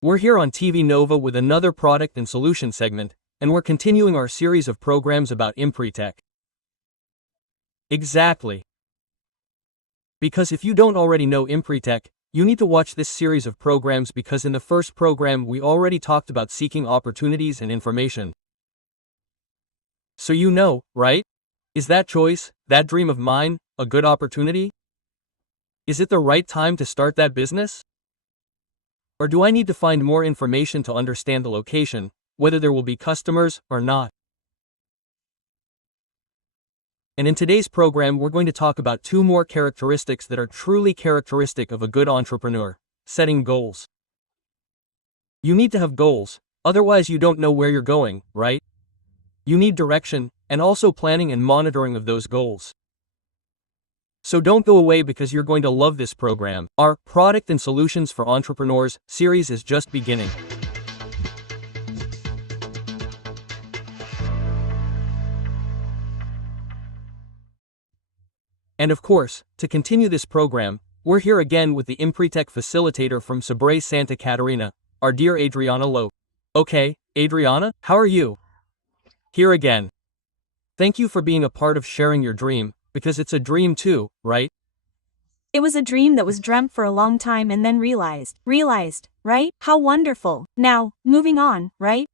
We're here on TV Nova with another product and solution segment, and we're continuing our series of programs about Empretec. Exactly. Because if you don't already know Empretec, you need to watch this series of programs because in the first program we already talked about seeking opportunities and information. So you know, right? Is that choice, that dream of mine, a good opportunity? Is it the right time to start that business? Or do I need to find more information to understand the location, whether there will be customers or not? And in today's program we're going to talk about two more characteristics that are truly characteristic of a good entrepreneur: setting goals. You need to have goals, otherwise you don't know where you're going, right? You need direction, and also planning and monitoring of those goals. So don't go away because you're going to love this program. Our Product and Solutions for Entrepreneurs series is just beginning. And of course, to continue this program, we're here again with the Empretec facilitator from Sabre Santa Catarina, our dear Adriana Lowe. Okay, Adriana, how are you? Here again. Thank you for being a part of sharing your dream, because it's a dream too, right? It was a dream that was dreamt for a long time and then realized, right? How wonderful. Now, moving on, right?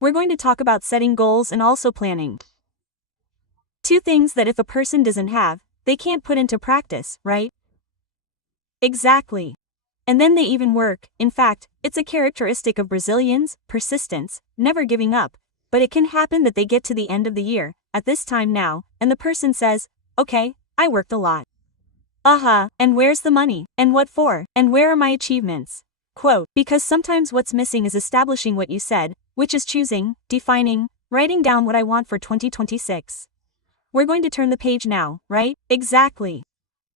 We're going to talk about setting goals and also planning. Two things that if a person doesn't have, they can't put into practice, right? Exactly. And then they even work. In fact, it's a characteristic of Brazilians, persistence, never giving up. But it can happen that they get to the end of the year, at this time now, and the person says, okay, I worked a lot. And where's the money? And what for? And where are my achievements? Quote, because sometimes what's missing is establishing what you said, which is choosing, defining, writing down what I want for 2026. We're going to turn the page now, right? Exactly.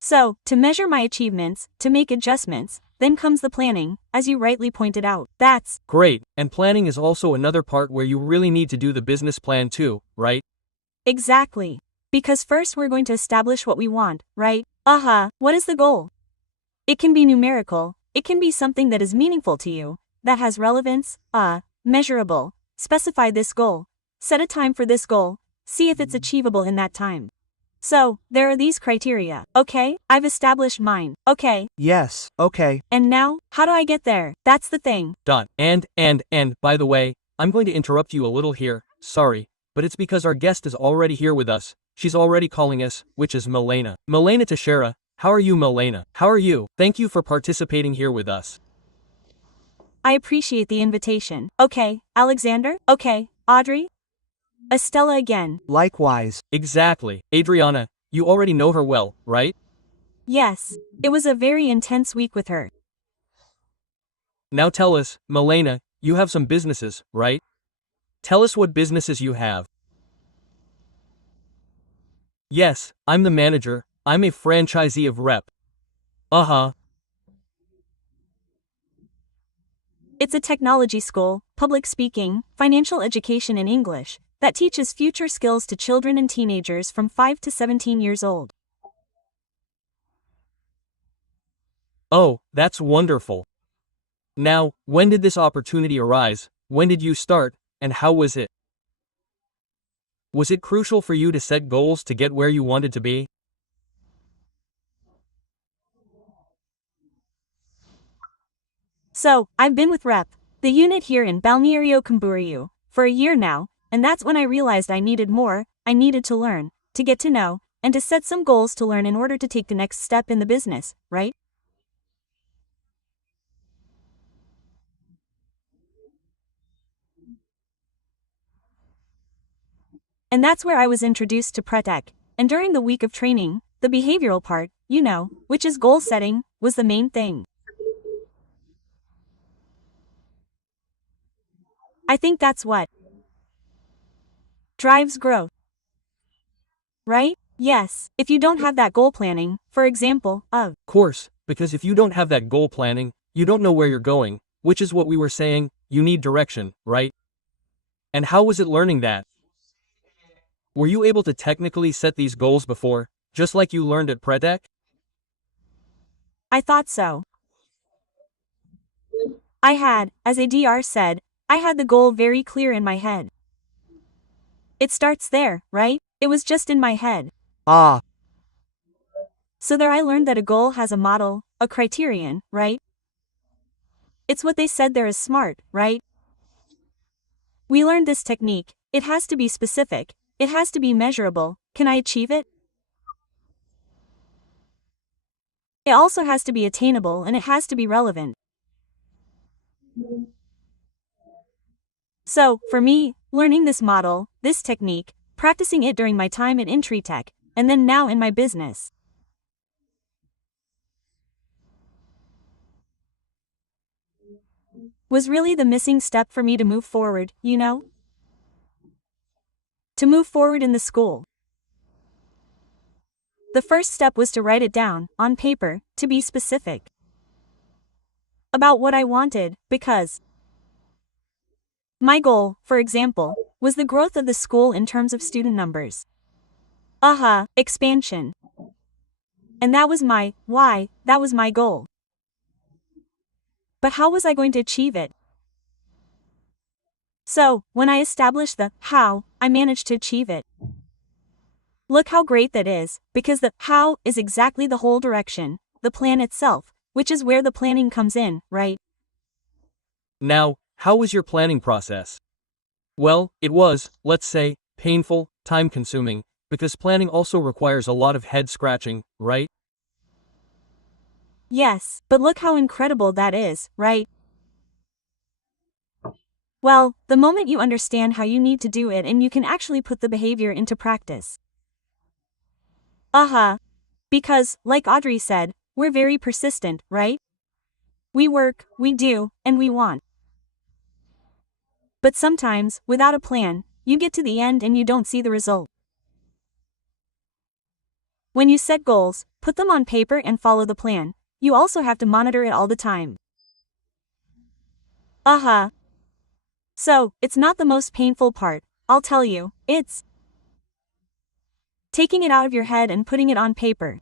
So, to measure my achievements, to make adjustments, then comes the planning, as you rightly pointed out. That's great, and planning is also another part where you really need to do the business plan too, right? Exactly. Because first we're going to establish what we want, right? What is the goal? It can be numerical, it can be something that is meaningful to you, that has relevance, measurable. Specify this goal. Set a time for this goal, see if it's achievable in that time. So, there are these criteria. Okay, I've established mine. Okay. Yes, okay. And now, how do I get there? That's the thing. And, by the way, I'm going to interrupt you a little here, sorry, but it's because our guest is already here with us. She's already calling us, which is Milena. Milena Teixeira, how are you, Milena? How are you? Thank you for participating here with us. I appreciate the invitation. Okay, Alexander? Okay, Audrey? Estella again. Likewise. Exactly. Adriana, you already know her well, right? Yes, it was a very intense week with her. Now tell us, Milena, you have some businesses, right? Tell us what businesses you have. Yes, I'm the manager, I'm a franchisee of Rep. It's a technology school, public speaking, financial education in English, that teaches future skills to children and teenagers from 5 to 17 years old. Oh, that's wonderful. Now, when did this opportunity arise? When did you start, and how was it? Was it crucial for you to set goals to get where you wanted to be? So, I've been with Rep, the unit here in Balneario Camboriú, for a year now, and that's when I realized I needed more, I needed to learn, to get to know, and to set some goals to learn in order to take the next step in the business, right? And that's where I was introduced to Empretec, and during the week of training, the behavioral part, which is goal setting, was the main thing. I think that's what drives growth. Right? Yes, if you don't have that goal planning, for example, Of course, because if you don't have that goal planning, you don't know where you're going, which is what we were saying, you need direction, right? And how was it learning that? Were you able to technically set these goals before, just like you learned at Empretec? I thought so. As ADR said, I had the goal very clear in my head. It starts there, right? It was just in my head. Ah, So there I learned that a goal has a model, a criterion, right? It's what they said there is SMART, right? We learned this technique. It has to be specific. It has to be measurable. Can I achieve it? It also has to be attainable and it has to be relevant. So, for me, learning this model, this technique, practicing it during my time at Empretec, and then now in my business, was really the missing step for me to move forward, you know? To move forward in the school. The first step was to write it down, on paper, to be specific about what I wanted, because my goal, for example, was the growth of the school in terms of student numbers. Expansion. And that was my why, that was my goal. But how was I going to achieve it? So, when I established the how, I managed to achieve it. Look how great that is, because the how is exactly the whole direction, the plan itself, which is where the planning comes in, right? now, how was your planning process? Well, it was, let's say, painful, time-consuming, because planning also requires a lot of head-scratching, right? Yes, but look how incredible that is, right? Well, the moment you understand how you need to do it and you can actually put the behavior into practice. Because, like Audrey said, we're very persistent, right? We work, we do, and we want. But sometimes, without a plan, you get to the end and you don't see the result. When you set goals, put them on paper and follow the plan. You also have to monitor it all the time. So, it's not the most painful part, I'll tell you, it's taking it out of your head and putting it on paper.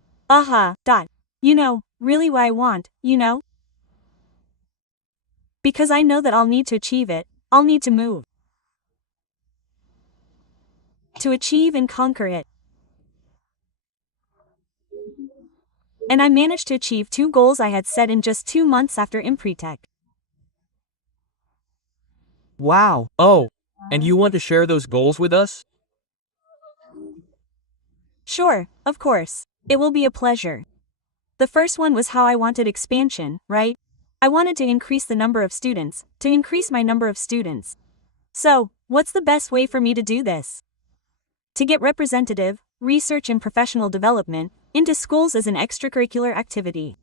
You know, really what I want, you know? Because I know that I'll need to achieve it, I'll need to move. To achieve and conquer it. And I managed to achieve 2 goals I had set in just 2 months after Empretec. Wow. Oh, and you want to share those goals with us? Sure, of course. It will be a pleasure. The first one was how I wanted expansion, right? I wanted to increase the number of students, to increase my number of students. So, what's the best way for me to do this? To get representative, research and professional development into schools as an extracurricular activity.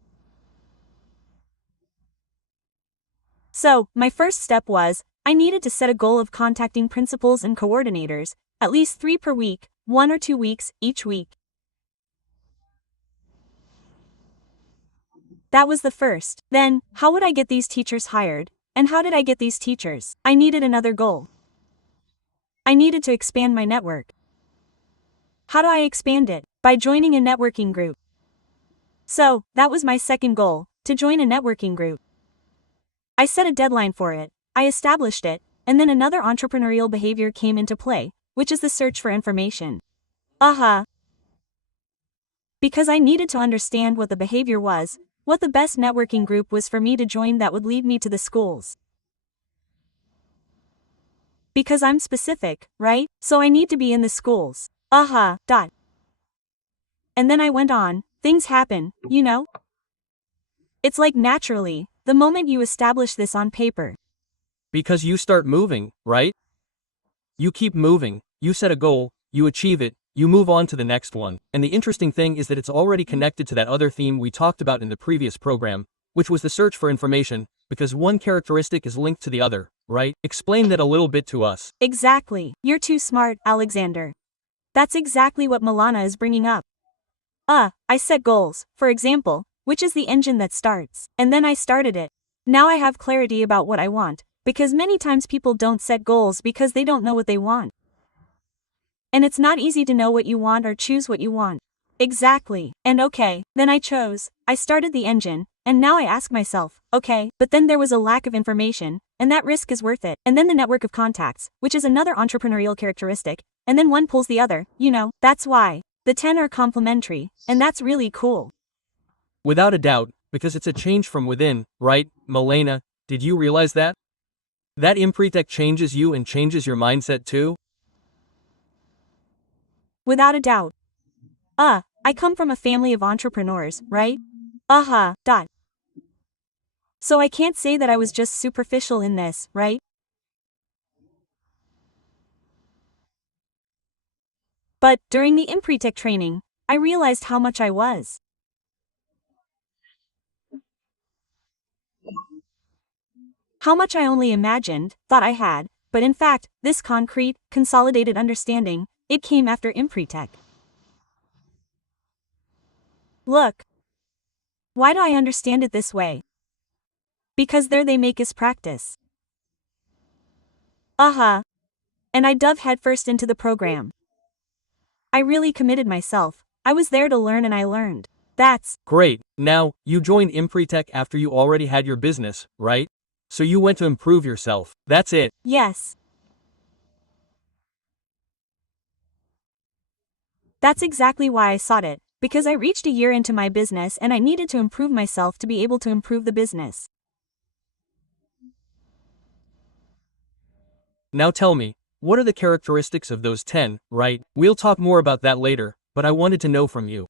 So, my first step was, I needed to set a goal of contacting principals and coordinators, at least 3 per week, 1 or 2 weeks, each week. That was the first. Then, how would I get these teachers hired? And how did I get these teachers? I needed another goal. I needed to expand my network. How do I expand it? By joining a networking group. So, that was my second goal, to join a networking group. I set a deadline for it, I established it, and then another entrepreneurial behavior came into play, which is the search for information. Because I needed to understand what the behavior was, what the best networking group was for me to join that would lead me to the schools. Because I'm specific, right? So I need to be in the schools. And then I went on, things happen, you know? It's like naturally, the moment you establish this on paper. Because you start moving, right? You keep moving, you set a goal, you achieve it, you move on to the next one. And the interesting thing is that it's already connected to that other theme we talked about in the previous program, which was the search for information, because one characteristic is linked to the other, right? Explain that a little bit to us. Exactly. You're too smart, Alexander. That's exactly what Milana is bringing up. I set goals, for example, which is the engine that starts. And then I started it. Now I have clarity about what I want, because many times people don't set goals because they don't know what they want. And it's not easy to know what you want or choose what you want. Exactly. And okay, then I chose. I started the engine, and now I ask myself, okay, but then there was a lack of information, and that risk is worth it. And then the network of contacts, which is another entrepreneurial characteristic, and then one pulls the other, that's why. The 10 are complementary, and that's really cool. Without a doubt, because it's a change from within, right, Milena? Did you realize that? That Empretec changes you and changes your mindset too? Without a doubt. I come from a family of entrepreneurs, right? So I can't say that I was just superficial in this, right? But, during the Empretec training, I realized how much I was. How much I only imagined, thought I had, but in fact, this concrete, consolidated understanding, it came after Empretec. Look. Why do I understand it this way? Because there they make us practice. And I dove headfirst into the program. I really committed myself. I was there to learn and I learned. That's great. Now, you joined Empretec after you already had your business, right? So you went to improve yourself. That's it. Yes. That's exactly why I sought it, because I reached a year into my business and I needed to improve myself to be able to improve the business. Now tell me, what are the characteristics of those 10, right? We'll talk more about that later, but I wanted to know from you.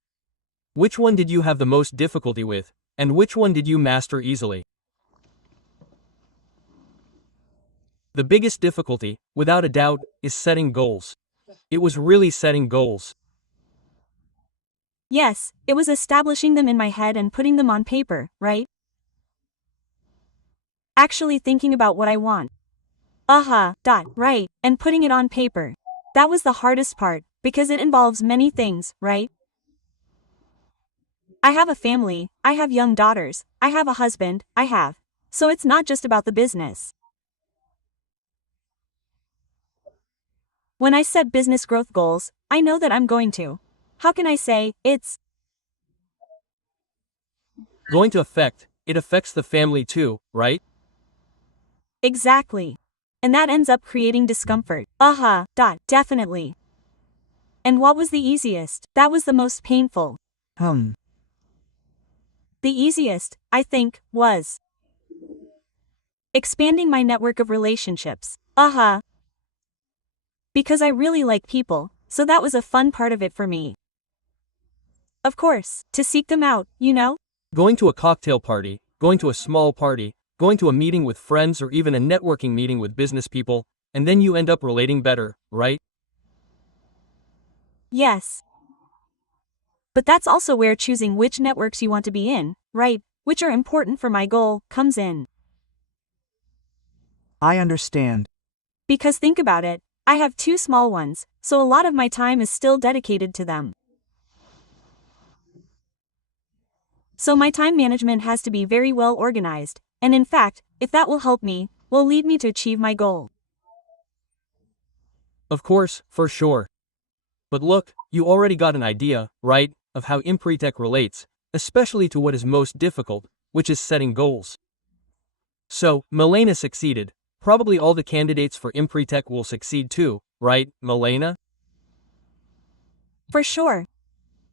Which one did you have the most difficulty with, and which one did you master easily? The biggest difficulty, without a doubt, is setting goals. It was really setting goals. Yes, it was establishing them in my head and putting them on paper, right? Actually thinking about what I want. Right, and putting it on paper. That was the hardest part, because it involves many things, right? I have a family, I have young daughters, I have a husband, so it's not just about the business. When I set business growth goals, I know that I'm going to. How can I say, it's going to affect, it affects the family too, right? Exactly. And that ends up creating discomfort. Definitely. And what was the easiest? That was the most painful. The easiest, I think, was expanding my network of relationships. Because I really like people, so that was a fun part of it for me. Of course, to seek them out, Going to a cocktail party, going to a small party, going to a meeting with friends or even a networking meeting with business people, and then you end up relating better, right? Yes. But that's also where choosing which networks you want to be in, right, which are important for my goal, comes in. I understand. Because think about it, I have 2 small ones, so a lot of my time is still dedicated to them. So my time management has to be very well organized, and in fact, if that will help me, will lead me to achieve my goal. Of course, for sure. But look, you already got an idea, right, of how Empretec relates, especially to what is most difficult, which is setting goals. So, Milena succeeded. Probably all the candidates for Empretec will succeed too, right, Milena? For sure.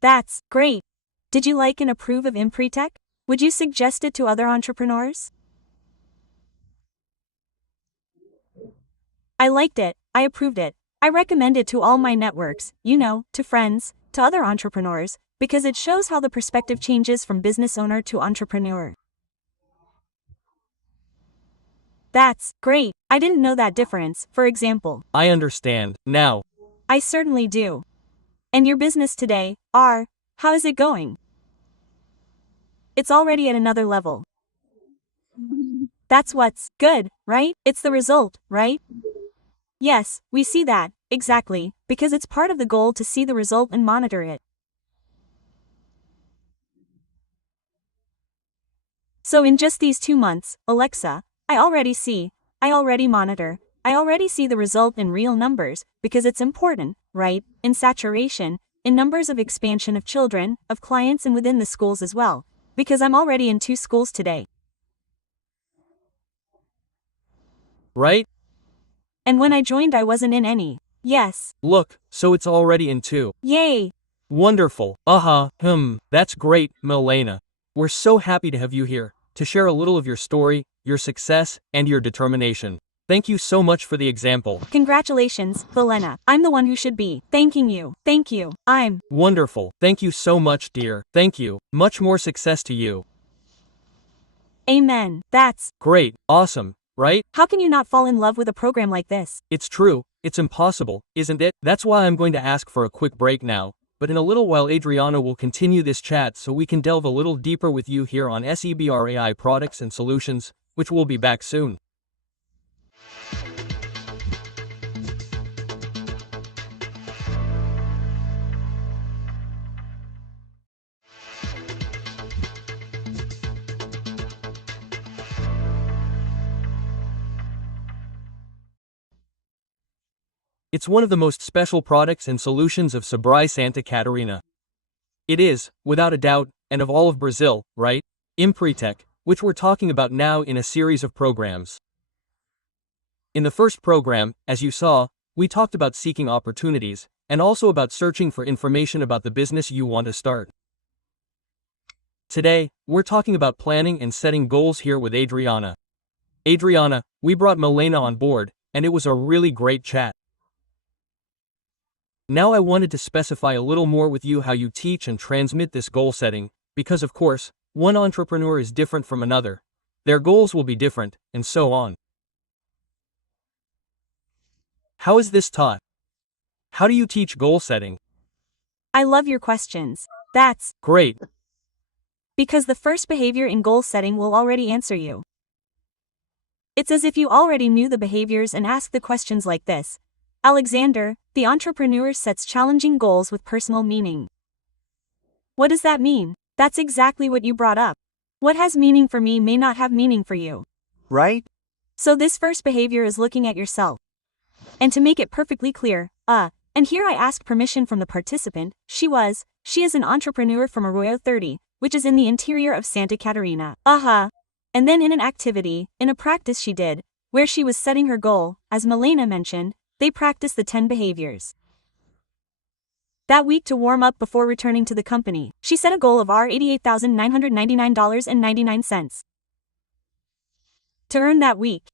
That's great. Did you like and approve of Empretec? Would you suggest it to other entrepreneurs? I liked it, I approved it. I recommend it to all my networks, to friends, to other entrepreneurs, because it shows how the perspective changes from business owner to entrepreneur. That's great. I didn't know that difference, for example. I understand, now. I certainly do. And your business today, how is it going? It's already at another level. That's what's good, right? It's the result, right? Yes, we see that, exactly, because it's part of the goal to see the result and monitor it. So in just these 2 months, Alexa, I already monitor, I already see the result in real numbers, because it's important, right, in saturation, in numbers of expansion of children, of clients and within the schools as well. because I'm already in 2 schools today. Right? And when I joined, I wasn't in any. Yes. Look, so it's already in 2. Yay. Wonderful. That's great, Milena. We're so happy to have you here, to share a little of your story, your success, and your determination. Thank you so much for the example. Congratulations, Velena. I'm the one who should be thanking you. Thank you. I'm Wonderful. Thank you so much, dear. Thank you. Much more success to you. Amen. That's Great. Awesome. Right? how can you not fall in love with a program like this? It's true. It's impossible, isn't it? That's why I'm going to ask for a quick break now. But in a little while Adriana will continue this chat so we can delve a little deeper with you here on SEBRAI Products and Solutions, which will be back soon. It's one of the most special products and solutions of Sebrae Santa Catarina. It is, without a doubt, and of all of Brazil, right? Empretec, which we're talking about now in a series of programs. In the first program, as you saw, we talked about seeking opportunities, and also about searching for information about the business you want to start. Today, we're talking about planning and setting goals here with Adriana. Adriana, we brought Milena on board, and it was a really great chat. Now I wanted to specify a little more with you how you teach and transmit this goal setting, because of course, one entrepreneur is different from another. Their goals will be different, and so on. How is this taught? How do you teach goal setting? I love your questions. That's Great. because the first behavior in goal setting will already answer you. It's as if you already knew the behaviors and asked the questions like this. Alexander, the entrepreneur sets challenging goals with personal meaning. What does that mean? That's exactly what you brought up. What has meaning for me may not have meaning for you. Right? So this first behavior is looking at yourself. And to make it perfectly clear, and here I ask permission from the participant, she is an entrepreneur from Arroyo 30, which is in the interior of Santa Catarina. And then in an activity, in a practice she did, where she was setting her goal, as Milena mentioned, they practiced the 10 behaviors. That week to warm up before returning to the company, she set a goal of $88,999.99 to earn that week.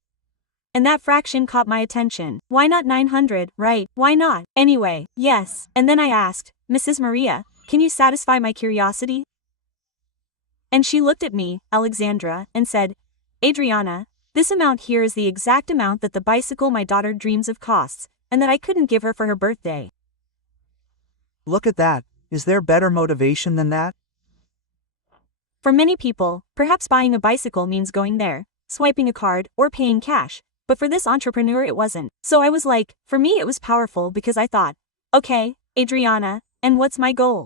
And that fraction caught my attention. Why not 900, right? Why not? Anyway, yes. And then I asked, Mrs. Maria, can you satisfy my curiosity? And she looked at me, Alexandra, and said, Adriana, this amount here is the exact amount that the bicycle my daughter dreams of costs, and that I couldn't give her for her birthday. Look at that. Is there better motivation than that? For many people, perhaps buying a bicycle means going there, swiping a card, or paying cash, but for this entrepreneur it wasn't. So I was like, for me it was powerful because I thought, okay, Adriana, and what's my goal?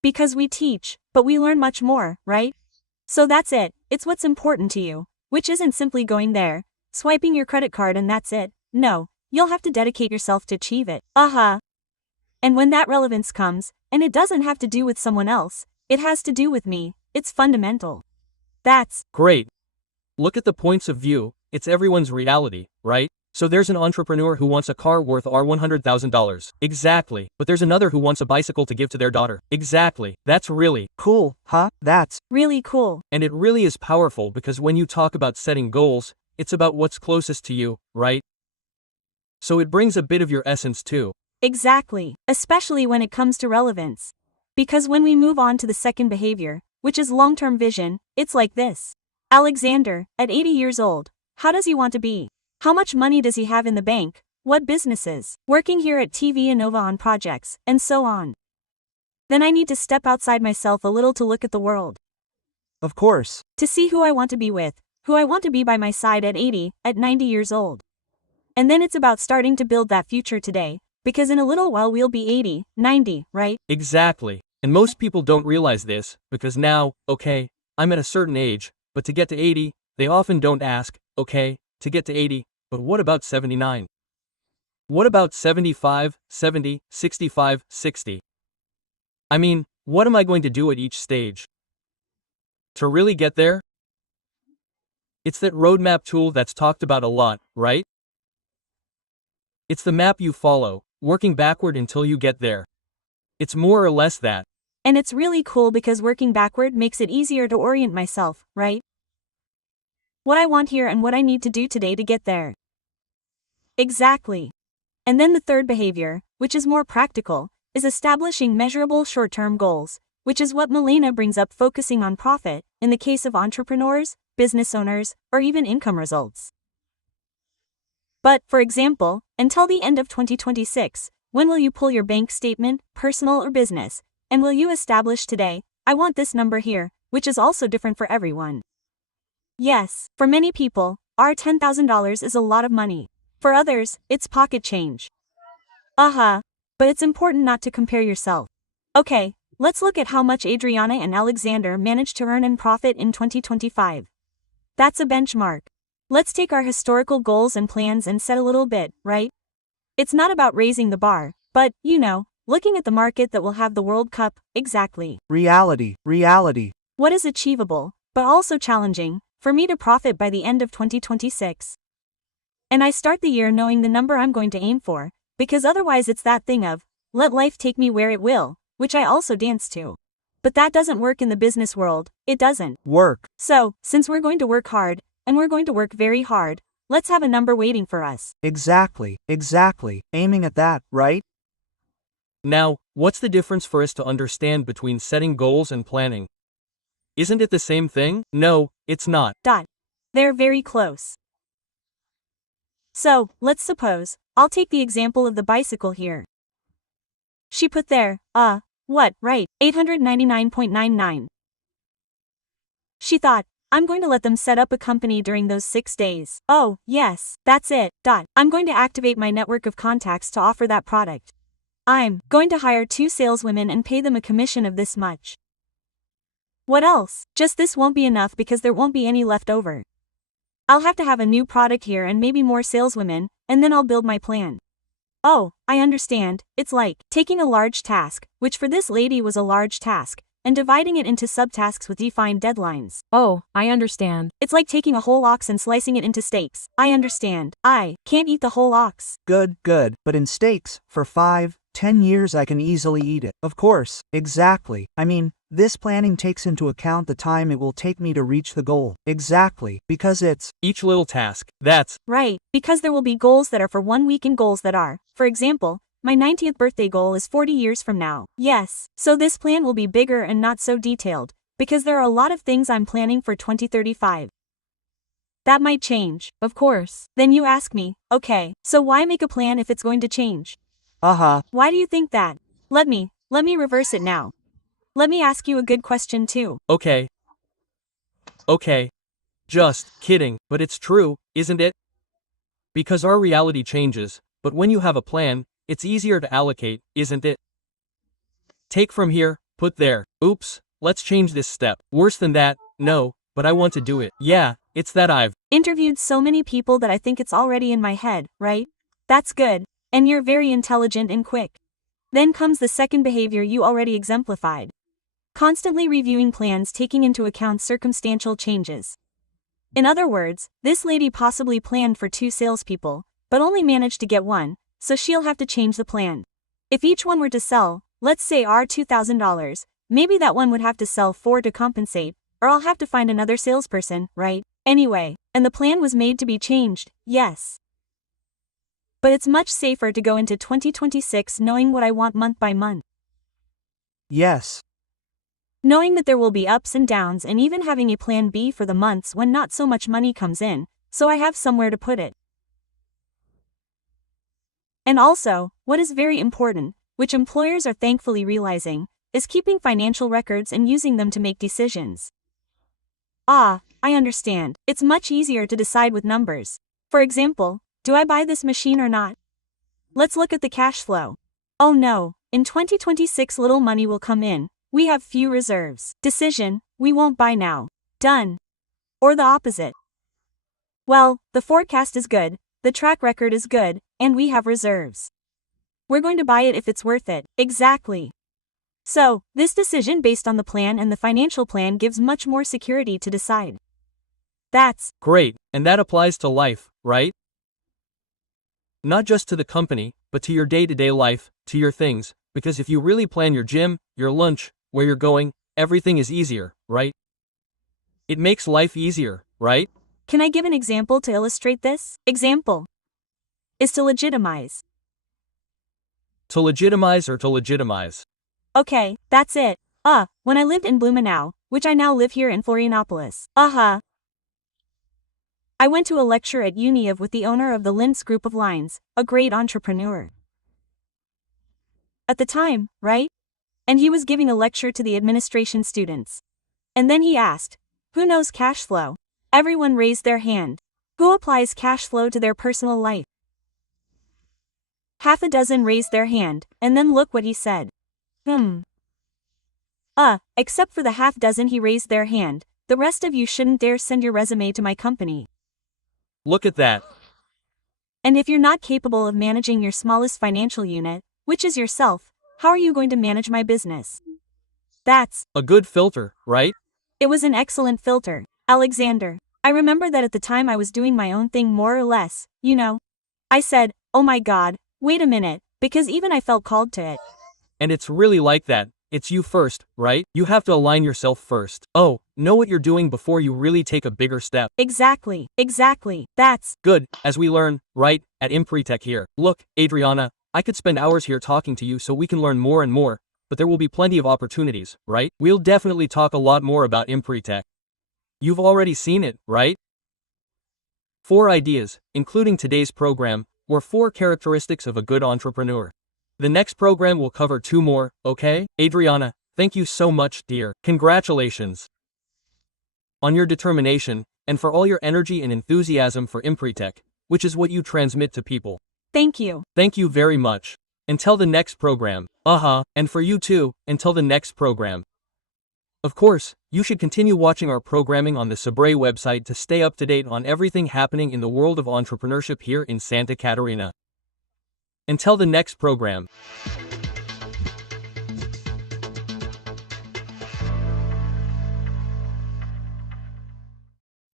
Because we teach, but we learn much more, right? So that's it, it's what's important to you, which isn't simply going there, swiping your credit card and that's it. No, you'll have to dedicate yourself to achieve it. And when that relevance comes, and it doesn't have to do with someone else, it has to do with me, it's fundamental. That's Great. Look at the points of view, it's everyone's reality, right? So there's an entrepreneur who wants a car worth $100,000. Exactly. But there's another who wants a bicycle to give to their daughter. Exactly. That's really Cool, huh? That's really cool. And it really is powerful because when you talk about setting goals, it's about what's closest to you, right? So it brings a bit of your essence too. Exactly, especially when it comes to relevance. Because when we move on to the second behavior, which is long-term vision, it's like this. Alexander, at 80 years old, how does he want to be? How much money does he have in the bank? What businesses? Working here at TV Inova on projects, and so on. Then I need to step outside myself a little to look at the world. of course. To see who I want to be with, who I want to be by my side at 80, at 90 years old. And then it's about starting to build that future today, because in a little while we'll be 80, 90, right? Exactly. And most people don't realize this, because now, okay, I'm at a certain age, but to get to 80, they often don't ask, okay, to get to 80, but what about 79? What about 75, 70, 65, 60? I mean, what am I going to do at each stage? To really get there? It's that roadmap tool that's talked about a lot, right? It's the map you follow, working backward until you get there. It's more or less that. And it's really cool because working backward makes it easier to orient myself, right? What I want here and what I need to do today to get there. Exactly. And then the third behavior, which is more practical, is establishing measurable short-term goals, which is what Milena brings up, focusing on profit, in the case of entrepreneurs, business owners, or even income results. But, for example, until the end of 2026, when will you pull your bank statement, personal or business, and will you establish today, I want this number here, which is also different for everyone. Yes, for many people, our $10,000 is a lot of money. For others, it's pocket change. But it's important not to compare yourself. Okay, let's look at how much Adriana and Alexander managed to earn and profit in 2025. That's a benchmark. Let's take our historical goals and plans and set a little bit, right? It's not about raising the bar, but, looking at the market that will have the World Cup, exactly. Reality. What is achievable, but also challenging, for me to profit by the end of 2026? And I start the year knowing the number I'm going to aim for, because otherwise it's that thing of, let life take me where it will, which I also dance to. But that doesn't work in the business world, it doesn't. Work. So, since we're going to work hard, and we're going to work very hard, let's have a number waiting for us. Exactly. Aiming at that, right? Now, what's the difference for us to understand between setting goals and planning? Isn't it the same thing? No, it's not. They're very close. So, let's suppose, I'll take the example of the bicycle here. She put there, right, 899.99. She thought, I'm going to let them set up a company during those 6 days. Oh, yes, that's it. I'm going to activate my network of contacts to offer that product. I'm going to hire 2 saleswomen and pay them a commission of this much. What else? Just this won't be enough because there won't be any left over. I'll have to have a new product here and maybe more saleswomen, and then I'll build my plan. Oh, I understand. It's like taking a large task, which for this lady was a large task, and dividing it into subtasks with defined deadlines. Oh, I understand. It's like taking a whole ox and slicing it into steaks. I understand. I can't eat the whole ox. Good, but in steaks, for 5-10 years I can easily eat it. Of course, exactly. I mean, this planning takes into account the time it will take me to reach the goal. Exactly, because it's each little task, that's right, because there will be goals that are for 1 week and goals that are, for example, my 90th birthday goal is 40 years from now. Yes, so this plan will be bigger and not so detailed, because there are a lot of things I'm planning for 2035. That might change. Of course. Then you ask me, okay, so why make a plan if it's going to change? Why do you think that? Let me reverse it now. Let me ask you a good question too. Okay. Just kidding, but it's true, isn't it? Because our reality changes, but when you have a plan, it's easier to allocate, isn't it? Take from here, put there. Oops, let's change this step. Worse than that, no, but I want to do it. Yeah, it's that I've interviewed so many people that I think it's already in my head, right? That's good. And you're very intelligent and quick. Then comes the second behavior you already exemplified. Constantly reviewing plans, taking into account circumstantial changes. In other words, this lady possibly planned for 2 salespeople, but only managed to get 1, so she'll have to change the plan. If each one were to sell, let's say our $2,000, maybe that one would have to sell 4 to compensate, or I'll have to find another salesperson, right? Anyway, and the plan was made to be changed, yes. But it's much safer to go into 2026 knowing what I want month by month. yes. Knowing that there will be ups and downs and even having a plan B for the months when not so much money comes in, so I have somewhere to put it. And also, what is very important, which employers are thankfully realizing, is keeping financial records and using them to make decisions. I understand. It's much easier to decide with numbers. For example, do I buy this machine or not? Let's look at the cash flow. Oh no, in 2026 little money will come in. We have few reserves. Decision, we won't buy now. Done. Or the opposite. Well, the forecast is good, the track record is good, and we have reserves. We're going to buy it if it's worth it. Exactly. So, this decision based on the plan and the financial plan gives much more security to decide. That's Great, and that applies to life, right? Not just to the company, but to your day-to-day life, to your things, because if you really plan your gym, your lunch, where you're going, everything is easier, right? It makes life easier, right? Can I give an example to illustrate this? Example is to legitimize. To legitimize or to legitimize. Okay, that's it. When I lived in Blumenau, which I now live here in Florianopolis. I went to a lecture at uni with the owner of the Linz group of lines, a great entrepreneur. At the time, right? And he was giving a lecture to the administration students. And then he asked, who knows cash flow? Everyone raised their hand. Who applies cash flow to their personal life? Half a dozen raised their hand, and then look what he said. Except for the half dozen he raised their hand, the rest of you shouldn't dare send your resume to my company. Look at that. And if you're not capable of managing your smallest financial unit, which is yourself, how are you going to manage my business? That's a good filter, right? It was an excellent filter, Alexander. I remember that at the time I was doing my own thing more or less, you know. I said, oh my god, wait a minute, because even I felt called to it. And it's really like that. It's you first, right? You have to align yourself first. Oh, know what you're doing before you really take a bigger step. Exactly. That's good, as we learn, right, at Empretec here. Look, Adriana, I could spend hours here talking to you so we can learn more and more, but there will be plenty of opportunities, right? We'll definitely talk a lot more about Empretec. You've already seen it, right? 4 ideas, including today's program, were 4 characteristics of a good entrepreneur. The next program will cover 2 more, okay? Adriana, thank you so much, dear. Congratulations on your determination, and for all your energy and enthusiasm for Empretec, which is what you transmit to people. Thank you. Thank you very much. Until the next program. And for you too, until the next program. Of course, you should continue watching our programming on the Sabre website to stay up to date on everything happening in the world of entrepreneurship here in Santa Catarina. Until the next program.